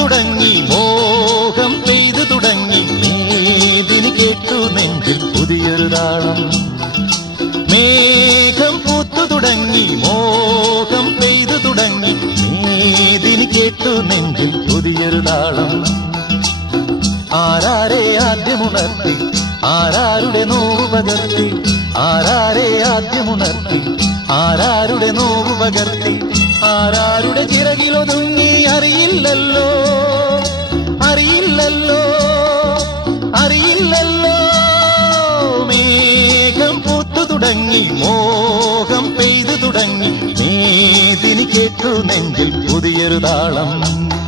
തുടങ്ങി മോഹം പെയ്തു തുടങ്ങി മേതിന് കേട്ടു നെഞ്ചിൽ പുതിയൊരു താളം മേഘം പൂത്തു തുടങ്ങി മോഹം പെയ്തു തുടങ്ങി മേതിന് കേട്ടു നെഞ്ചിൽ പുതിയൊരു താളം ആരാരെ ആദ്യമുണർത്തി ആരാരുടെ നോവ് പകർത്തി ആരാരെ ആദ്യമുണർത്തി ആരാരുടെ നോവ് പകർത്തി ആരാരുടെ ചിറകിലൊതുങ്ങി അറിയില്ലല്ലോ തുടങ്ങി മോഹം പെയ്തു തുടങ്ങി നീതിനി കേട്ടു നെഞ്ചിൽ പുതിയൊരു താളം